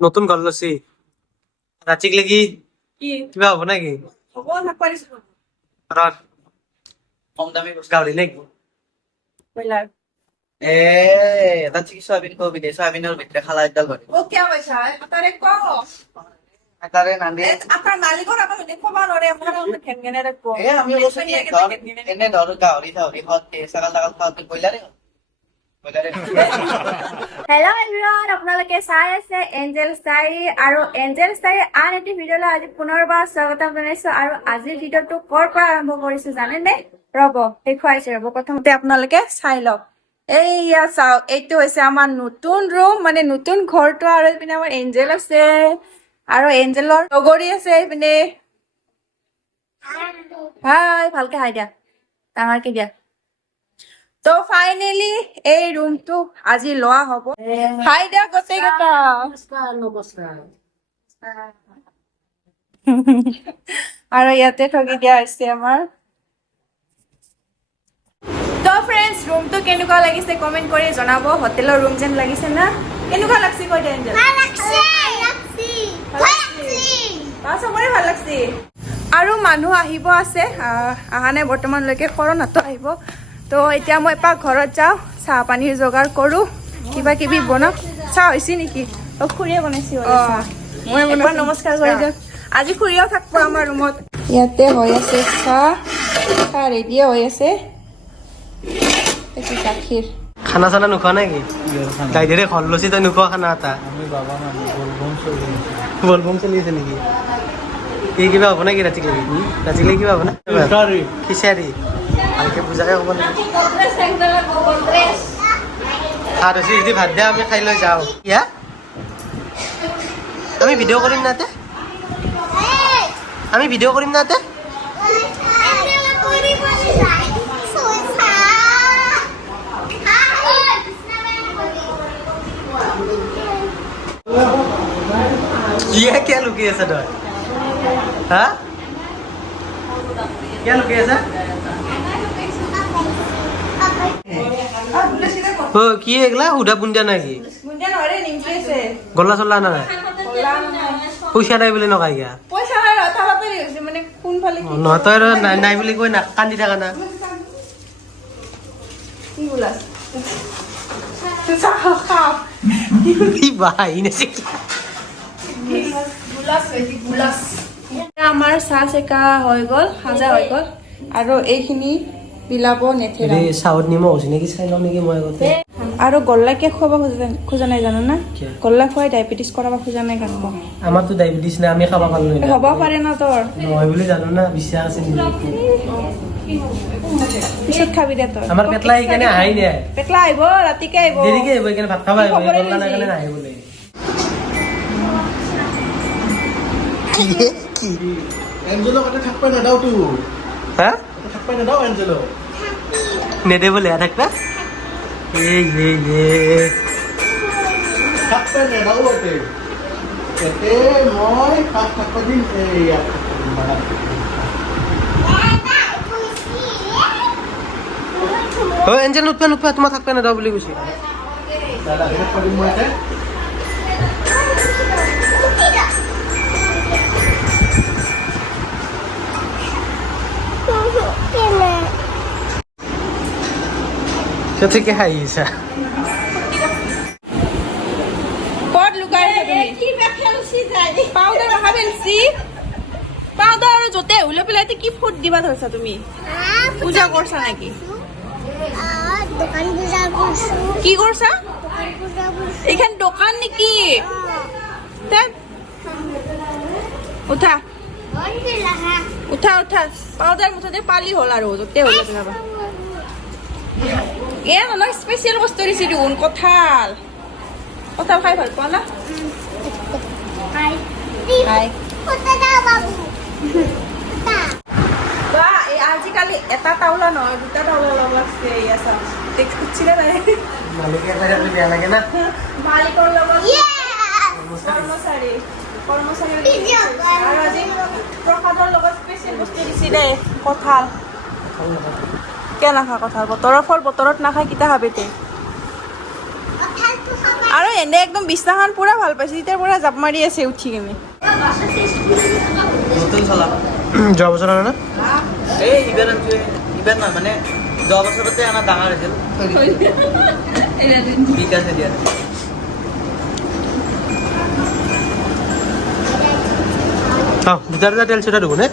নতুন ঘৰ লৈছি। ৰাতিক লাগি কি? কিবা হ'ব নেকি? কম দামী গাহৰি নেকি এ এটা চিকি সয়াবিন কবি দে সয়াবিনের ভিতরে খালা একদাল করে মোক কিয় কৈছা? তাৰে ক। তারে নান্দি আকাৰ মালিকৰ আকৌ দেখুৱাব নোৱাৰে। আমাৰ ঘেন ঘেনে দেখুৱাব এ আমি কি ধর এনে ধর গাহরি গাহরি খাওয়াতে সকাল সকাল খাওয়াতে কইলারে কইলারে হেল্ল' এভৰিৱান আপোনালোকে চাই আছে এঞ্জেল ষ্টাইৰী আৰু এঞ্জেল ষ্টাইৰী আন এটি ভিডিঅ'লৈ আজি পুনৰবাৰ স্বাগতম জনাইছো। আৰু আজিৰ ভিডিঅ'টো ক'ৰ পৰা আৰম্ভ কৰিছো জানেনে? ৰ'ব দেখুৱাইছো। ৰ'ব প্ৰথমতে আপোনালোকে চাই লওক। এইয়া চাওক এইটো হৈছে আমাৰ নতুন ৰুম মানে নতুন ঘৰটো আৰু এইপিনে আমাৰ এঞ্জেল আছে। আৰু এঞ্জেলৰ লগৰী আছে এইপিনে। হাই ভালকে হাই দিয়া। ডাঙৰকে দিয়া। তো ফাইনেলি এই ৰুমটো আজি লোৱা হ'ব। হাই দিয়া গোটেইকেইটা আৰু ইয়াতে ঠগি দিয়া হৈছে আমাৰ। তো ফ্ৰেণ্ডছ ৰুমটো কেনেকুৱা লাগিছে কমেণ্ট কৰি জনাব। হোটেলৰ ৰুম যেন লাগিছে না? কেনেকুৱা লাগছে কৈ দিয়া চবৰে ভালো লাগছে। আৰু মানুহ আহিব আছে। আহ, অহা নাই বৰ্তমানলৈকে। কৰোণাতো আহিব। তো এতিয়া মই এপাক ঘৰত যাওঁ চাহ পানীৰ যোগাৰ কৰোঁ কিবা কিবি বনাওঁ চাহ হৈছে নেকি? অ খুৰীয়ে বনাইছে। নমস্কাৰ কৰি দিয়ক। আজি খুৰীও থাকিব আমাৰ ৰুমত। ইয়াতে হৈ আছে চাহ। চাহ ৰেডিয়ে হৈ আছে। গাখীৰ। খানা চানা নোখোৱা নেকি গাইডেৰে ঘৰ লৈছি তই নোখোৱা খানা এটা। বলবম চলি আছে। নেকি? কি কিবা হ'ব নেকি ৰাতিক লাগি ৰাতিক কিবা হ'ব না? খিচাৰি। ভালকে বুজাকে ক'ব লাগিব ভাত হৈছে যদি ভাত দিয়া আমি খাই লৈ যাওঁ। ইয়া? আমি ভিডিঅ' কৰিম না তে? আমি ভিডিঅ' কৰিম না তে? কিয় কিয় লুকি আছে তই? হা? কিয় লুকি আছে? অ কি এগলা? সুধা বুন্দিয়া নেকি গল্লা চল্লা আনা নাই? পইচা নাই। বুলি নকাই গা। নহয় তই আৰু নাই বুলি কৈ না কান্দি থাকা না। আমাৰ চাহ চেকা হৈ গ'ল সাজা হৈ গ'ল। আৰু এইখিনি বিলাব নেথেৰা হেৰি চাউত নিমখ হৈছে নেকি চাই লওঁ নেকি মই আগতে। আৰু গল্লাকে খুৱাব খোজা খোজা নাই জানো না? গল্লা খুৱাই ডায়েবেটিছ কৰাব খোজা নাই কাকো আমাৰতো ডায়েবেটিছ নাই আমি খাব পাৰলো না হ'ব পাৰে না তোৰ? নহয় বুলি জানো না বিশ্বাস আছে পিছত খাবি দে তই আমাৰ পেটলা সেইকাৰণে আহাই নাই। পেটলা আহিব ৰাতিকে আহিব। দেৰিকে আহিব সেইকাৰণে ভাত খাব আহিব গল্লা নাই। কাৰণে নাহে বোলে এঞ্জেলো কাটে থাকবা নেদাও তো। হা? থাকবা নেদাও এঞ্জেলো নেদে বোলে থাকবা এই য়ে য়ে থাকবা নেদাও এতে এতে মই তাত থাকবা দিম? এইয়া অ এঞ্জেল নুঠবা নুঠবা তোমাৰ থাকবা নেদাও বুলি কৈছে দাদা থাকবা দিম মই এতে সিহঁতে হাঁহিছা ক'ত লুকাই আছা তুমি। পাউডাৰ ৰখা পেলছি পাউডাৰ আৰু য'তে ওলাই পেলাই কি ফুট দিবা ধৰিছা তুমি? পূজা কৰছা নেকি? দোকান পূজা করছ কি করছ এইখান দোকান নেকি। উঠা। উঠা উঠা। পাউডাৰ মুঠতে পালি হ'ল আৰু য'তে হ'ল এ আমাক স্পেচিয়েল বস্তু দিছে দেখোন কঁঠাল। কঁঠাল খাই ভালো পোৱা না? বা এই আজিকালি এটা টাউলা নহয় দুটা টাউলা লগ লাগছে এয়া চা টেক্স নাই? মালিকে এটা বেয়া লাগে না? মালিকৰ লগত ইয়ে কৰ্মচাৰী কৰ্মচাৰী আৰু আজি প্ৰসাদৰ লগত স্পেচিয়েল বস্তু দিছে দেই কঁঠাল। কিয় নাখা কঁঠাল বতৰৰ ফল বতৰত নাখায় কিতা খাবি তে? আৰু এনে একদম বিছনাখন পুৰা ভালো পাইছে তেতিয়াৰ পৰা জাপ মাৰি আছে উঠি কিনে। নতুন চলা। যোৱা বছৰ আৰু না? এই ইবাৰ ইবাৰ নহয় মানে যোৱা বছৰতে আমাৰ ডাঙৰ হৈছিল। বিকাশে দিয়া দুটা দুটা তেল চুটা দেখোন হে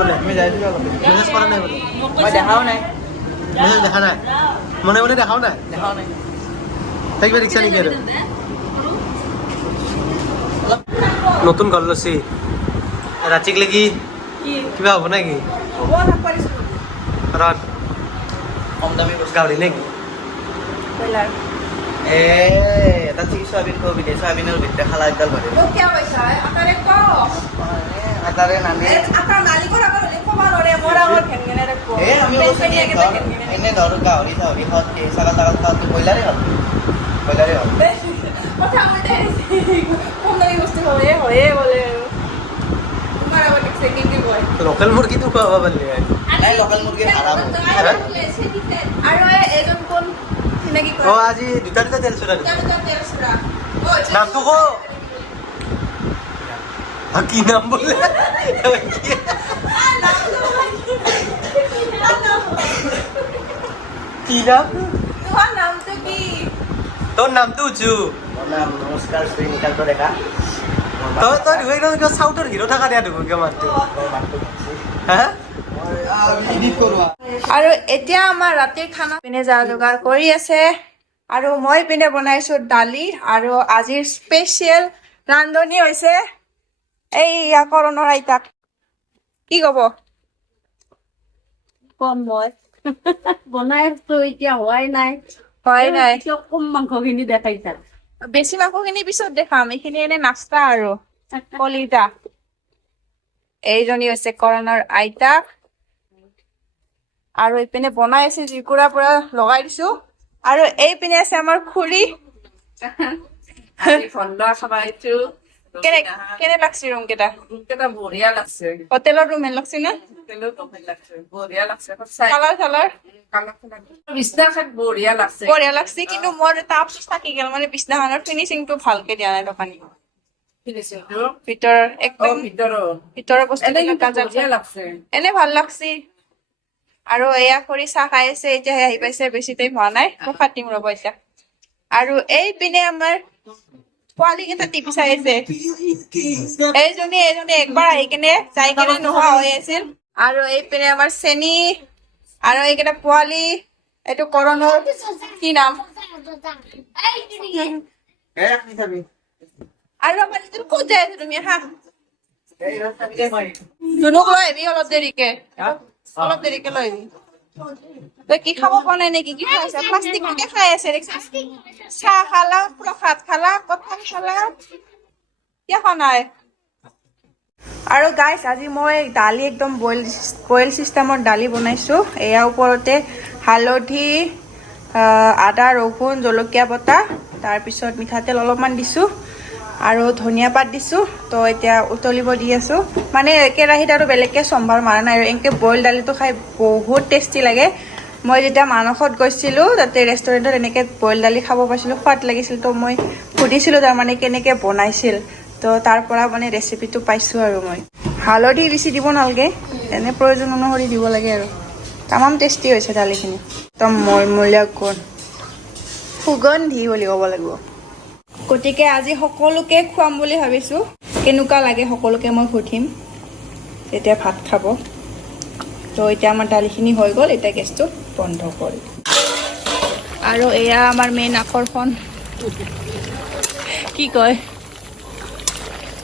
বোলে। মেছেজ কৰা নাই বোলে। মই দেখাও নাই। মেছেজ দেখা নাই। মনে মনে দেখাও নাই? দেখাও নাই। তাই কিবা দেখিছা নেকি আৰু নতুন ঘৰ লৈছি ৰাতিক লাগি কিবা হ'ব নেকি কাৰণ কম দামী গাহৰি নেকি এ এটা ঠিক চয়াবিন খাব বিদে চয়াবিনৰ ভিতৰে খালা একডাল ভৰে আটাৰে নানে। কি এনে ধৰ গাহৰি চাহৰি তাগল খাওঁতকে ব্ৰইলাৰে হ'ল ব্ৰইলাৰে হ'ল কথা কৈছে কম দামী বস্তু হয়ে হয়ে বোলে। লোকেল মুৰ্গীটো খুৱাব পাৰিলি হয় নাই লোকেল হাৰাম হ'ল আৰু এই এজন কোন অ আজি দুটা দুটা তেল চুৰা দুটা দুটা তেল চূড়া অ, আচ্ছা। নামটো ক কি নাম বোলে কি নাম? তোমাৰ নামটো কি? তোৰ নামটো উজু। মোৰ নাম নমস্কাৰ শ্ৰী নিকান্ত মোৰ তই তই দেখোন একদম কিবা চাউথৰ হিৰো থকা দিয়া দেখোন কিয় মাতটো? হা? আৰু এতিয়া আমাৰ ৰাতিৰ খানা পিনে যা যোগাৰ কৰি আছে। আৰু মই পিনে বনাইছো দালি আৰু আজিৰ স্পেচিয়েল ৰান্ধনি হৈছে এই কৰণৰ আইতাক। কি কব? কম মই। বনাই আছো এতিয়া হোৱাই নাই। হয় নাই। কম মাংসখিনি দেখাইছা। বেছি মাংসখিনি পিছত দেখাম, এইখিনি এনে নাস্তা আৰু। কলিতা। এইজনী হৈছে কৰণৰ আইতা। আৰু এইপিনে বনাই আছে জুইকুৰা পৰা লগাই দিছো। আৰু এইপিনে আছে আমাৰ খুৰী। কেনে কেনে লাগছে ৰুম কেইটা? কেইটা বঢ়িয়া লাগছে। হোটেলৰ ৰুম হেন লাগছে না? লাগছে বঢ়িয়া লাগছে সঁচাই কালাৰ চালাৰ বঢ়িয়া লাগছে। বঢ়িয়া লাগছে কিন্তু মোৰ এটা আফচোচ থাকি গ'ল মানে বিছনাখনৰ ফিনিচিংটো ভালকে দিয়া নাই দোকানী ভিতৰৰ একদম ভিতৰৰ। ভিতৰৰ বস্তু এনে ভালো লাগছি। আৰু এয়া কৰি চাহ খাই আছে এতিয়া আহি পাইছে বেছি টাইম হোৱা নাই। মই ফাটিম ৰ'ব এতিয়া। আৰু এই পিনে আমাৰ পোৱালি কেইটা টিভি চাই আছে। এইজনী এইজনী একবাৰ আহি কেনে যাই কেনে নোহোৱা হৈ আছিল। আৰু এই পিনে আমাৰ চেনী আৰু এইকেইটা পোৱালি এইটো কৰণৰ কি নাম? আৰু আমাৰ এইটো ক'ত যাই আছে তুমি? হা। ধুনুক লৈ আহিবি অলপ দেৰিকে। অলপ দেৰিকে লৈ আহিবি। কি খাব পোৱা নাই নেকি? কি খাই আছা প্লাষ্টিককে খাই আছে? চাহ খালা প্ৰসাদ খালা কঁঠাল খালা? কিয় খোৱা নাই? আৰু আজি মই দালি একদম বইল বইল চিষ্টেমত দালি বনাইছোঁ। এয়া ওপৰতে হালধি আদা ৰহুন জলকীয়া বটা তাৰপিছত মিঠাতেল অলপমান দিছোঁ। আৰু ধনিয়া পাত দিছোঁ, তো এতিয়া উতলিব দি আছোঁ। মানে কেৰাহীত আৰু বেলেগকৈ চম্ভাৰ মাৰা নাই আৰু এনেকৈ বইল দালিটো খাই বহুত টেষ্টি লাগে। মই যেতিয়া মানসত গৈছিলোঁ, তাতে ৰেষ্টুৰেণ্টত এনেকৈ বইল দালি খাব পাইছিলোঁ, সোৱাদ লাগিছিল, তো মই সুধিছিলোঁ তাৰমানে কেনেকৈ বনাইছিল। তো তাৰ পৰা মানে ৰেচিপিটো পাইছোঁ আৰু মই। হালধি বেছি দিব নালাগে এনে প্ৰয়োজন অনুসৰি দিব লাগে আৰু। তামাম টেষ্টি হৈছে দালিখিনি। একদম মলমলীয়া গুণ সুগন্ধি বুলি ক'ব লাগিব। গতিকে আজি সকলোকে খুৱাম বুলি ভাবিছোঁ। কেনেকুৱা লাগে সকলোকে মই সুধিম। তেতিয়া ভাত খাব। তো এতিয়া আমাৰ দালিখিনি হৈ গ'ল, এতিয়া গেছটো বন্ধ কৰি। আৰু এয়া আমাৰ মেইন আকৰ্ষণ। কি কয়?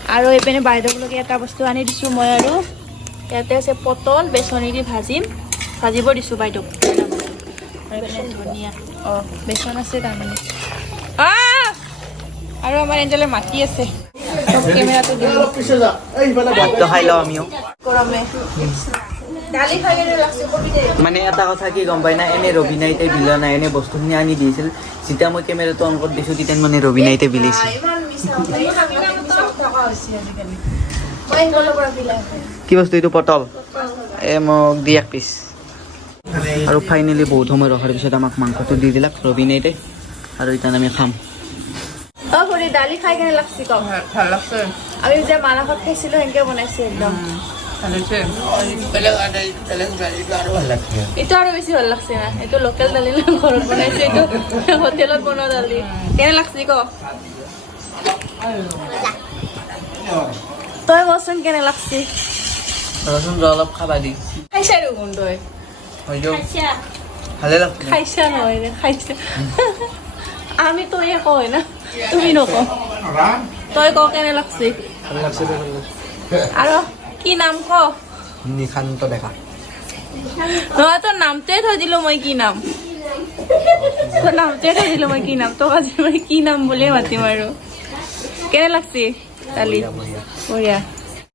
আৰু এইপিনে বাইদেউলৈকে এটা বস্তু আনি দিছোঁ মই আৰু। ইয়াতে আছে পটল, বেচনি দি ভাজিম। ভাজিব দিছোঁ বাইদেউক। ধনিয়া। অঁ, বেচন আছে তাৰমানে! আৰু আমাৰ এঞ্জেলে মাতি আছে। মানে এটা কথা কি গম পাই না এনে ৰবিনাইতে বিলা নাই এনে বস্তুখিনি আনি দিছিল। যেতিয়া মই কেমেৰাটো অন কৰি দিছোঁ তেতিয়া মানে ৰবিনাইতে বিলাই কি বস্তু এইটো পটল? এ মোক দি এক পিচ আৰু ফাইনেলি বহুত সময় ৰখাৰ পিছত আমাক মাংসটো দি দিলাক ৰবিনাইতে। আৰু এতিয়া আমি খাম। দালি খাই কেনে লাগছি কম ভালো লাগছে। আমি যে মালাঘত খাইছিলো সেনেকে বনাইছে একদম। ভালো এইটো আৰু বেছি ভালো লাগছে না। এইটো লোকেল দালি না ঘৰত বনাইছে এইটো। হোটেলত বনোৱা দালি। কেনে লাগছি ক তই কচোন কেনে লাগছি? ৰচোন অলপ খাবা দি। খাইছা দেখোন তই ভালে লাগছে। খাইছা নহয় খাইছা। আমি তয়ে কয় না। তুমি নকওঁ তই ক কেনে লাগছি? আৰু কি নাম ক? নিশান্ত ডেকা। নহয় তোৰ নামটোৱে থৈ দিলো মই কি নাম। তোৰ নামটোৱে থৈ দিলো মই কি নাম। তোক আজি মই কি নাম বুলিয়ে মাতিম আৰু। কেনে লাগছি কালি বঢ়িয়া।